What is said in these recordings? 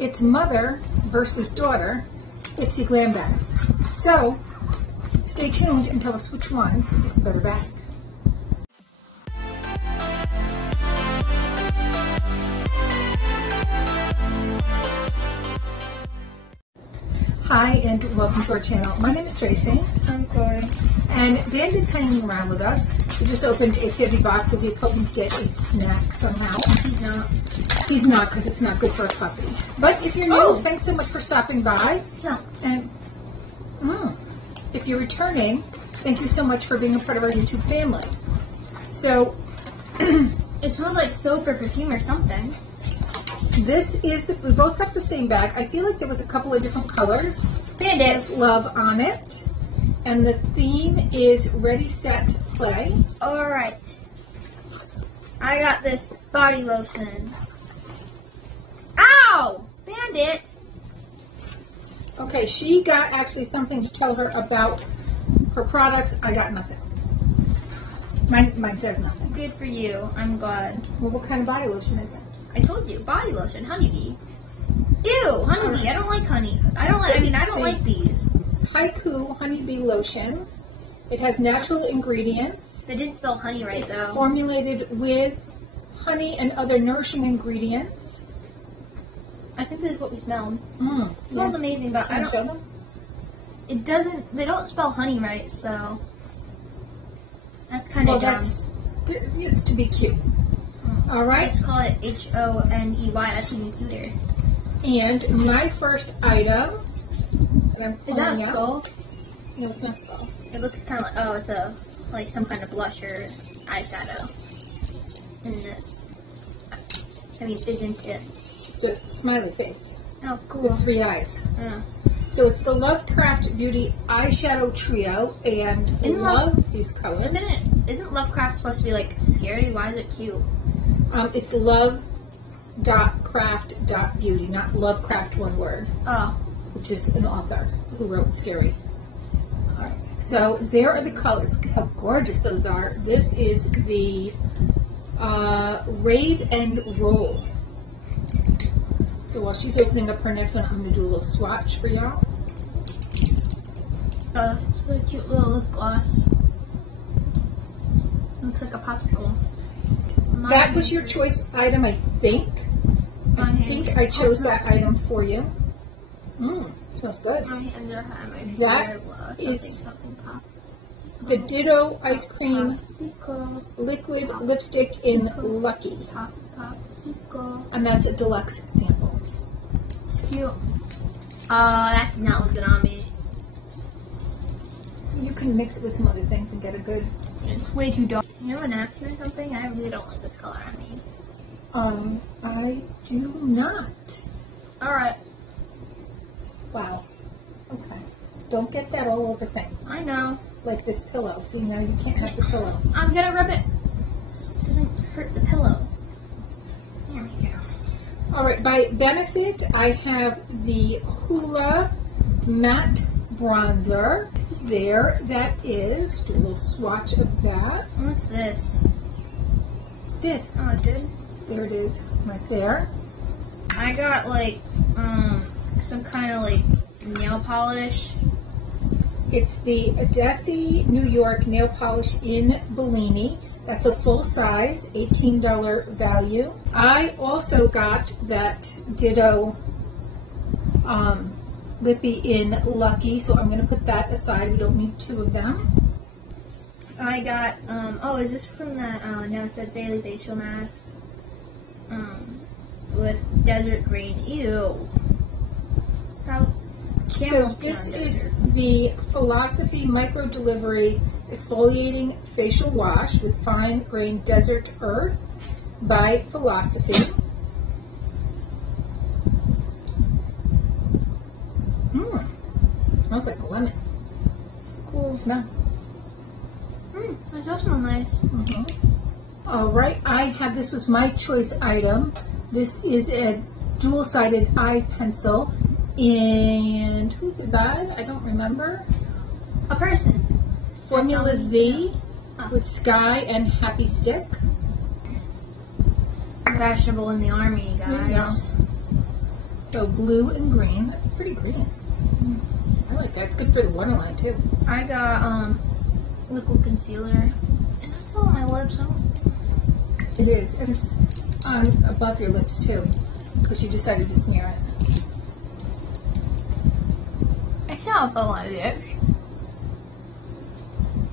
it's mother versus daughter IPSY Glam bags. So stay tuned and tell us which one is the better bag. Hi and welcome to our channel. My name is Tracy. I'm Chloe. And Bandit's hanging around with us. We just opened a heavy box, so he's hoping to get a snack somehow. He's not. He's not, because it's not good for a puppy. But if you're new, thanks so much for stopping by. No. And if you're returning, thank you so much for being a part of our YouTube family. So It smells like soap or perfume or something. this is we both got the same bag. I feel like there was a couple of different colors. Bandit. It says love on it. And the theme is Ready, Set, Play. Alright. I got this body lotion. Ow! Bandit! Okay, she got actually something to tell her about her products. I got nothing. Mine says nothing. Good for you. I'm glad. Well, what kind of body lotion is it? I told you. Body lotion. Honeybee. Ew! Honeybee. I don't like honey. I don't like bees. Haiku Honeybee Lotion. It has natural ingredients. They didn't spell honey right, It's though. formulated with honey and other nourishing ingredients. I think this is what we smelled. It It smells amazing, but Can you show them? it doesn't, they don't spell honey right, so that's kind of dumb. It's to be cute. All I right. just call it Honey. That's even cuter. And my first item. And I'm Is that a pulling out- skull? No, it's not a skull. It looks kind of like, it's like some kind of blush or eyeshadow. Isn't it? It's a smiley face Oh, cool. with 3 eyes. Yeah. So it's the Lovecraft Beauty Eyeshadow Trio, and I love these colors. Isn't Lovecraft supposed to be like scary? Why is it cute? It's love.craft.beauty, not Lovecraft one word, Oh. which is an author who wrote Scary. All right. So there are the colors. How gorgeous those are. This is the Rave and Roll. So while she's opening up her next one, I'm going to do a little swatch for y'all. It's a cute little lip gloss. Looks like a popsicle. That was your choice item, I think. I think I chose that item for you. Smells good. My hands are high. My That is something pop. the Ditto Ice Cream Popsicle. Liquid Lipstick in Lucky. Popsicle. And that's a deluxe sample. It's cute. That did not look good on me. You can mix it with some other things and get a good... It's way too dark. You have a napkin or something? I really don't like this color on me. I do not. Alright. Wow. Okay. Don't get that all over things. I know. Like this pillow. See, now you can't have the pillow. I'm gonna rub it. It doesn't hurt the pillow. There we go. All right, by Benefit, I have the Hula Matte Bronzer. There, that is. Do a little swatch of that. What's this? Did. Oh, it did? There it is, right there. I got like, some kind of like nail polish. It's the Desi New York Nail Polish in Bellini. That's a full size, $18 value. I also got that Ditto Lippy in Lucky, so I'm going to put that aside. We don't need 2 of them. I got, is this from that, No Set Daily Facial Mask? With Desert Green. Ew. So this is the Philosophy Micro Delivery Exfoliating Facial Wash with Fine Grained Desert Earth by Philosophy. It smells like a lemon. Cool smell. That does smell nice. All right, this was my choice item. This is a dual-sided eye pencil, and who's it by? I don't remember. A person. Formula Z with Sky and Happy Stick. Fashionable in the army, There you go. guys. So blue and green. That's pretty green. I like that. It's good for the waterline too. I got liquid concealer, and that's all on my lips. It is, and it's on above your lips too, because you decided to smear it. It's not above my lips.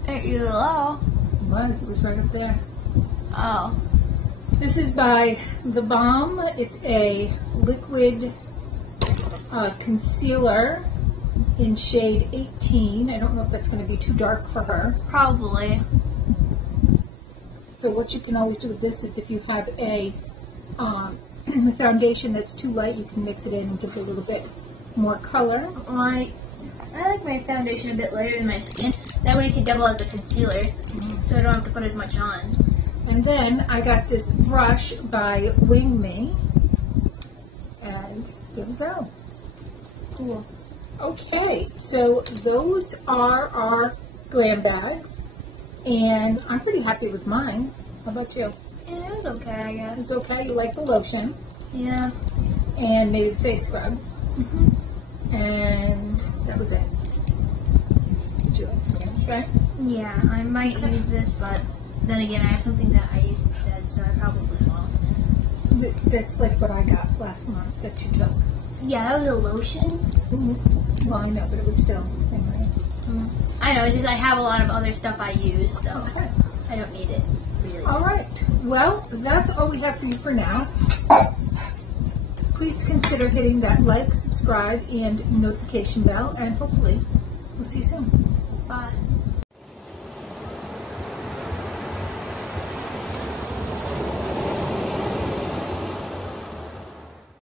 It is low. It was right up there. Oh. This is by The Balm. It's a liquid concealer in shade 18. I don't know if that's going to be too dark for her. Probably. So what you can always do with this is if you have a foundation that's too light, you can mix it in and give it a little bit more color. I like my foundation a bit lighter than my skin. That way it can double as a concealer, so I don't have to put as much on. And then I got this brush by Wing Me. And there we go. Cool. Okay, so those are our glam bags. And I'm pretty happy with mine. How about you? Yeah, it's okay, I guess. It's okay. You like the lotion. Yeah. And maybe the face scrub. And that was it. Did you like the orange, right? Yeah, I might use this, but then again, I have something that I use instead, so I probably won't. That's like what I got last month that you took. Yeah, that was a lotion. Well, I know, but it was still the same way. I know, it's just I have a lot of other stuff I use, so Okay. I don't need it, really. All right. Well, that's all we have for you for now. Please consider hitting that like, subscribe, and notification bell, and hopefully we'll see you soon. Bye.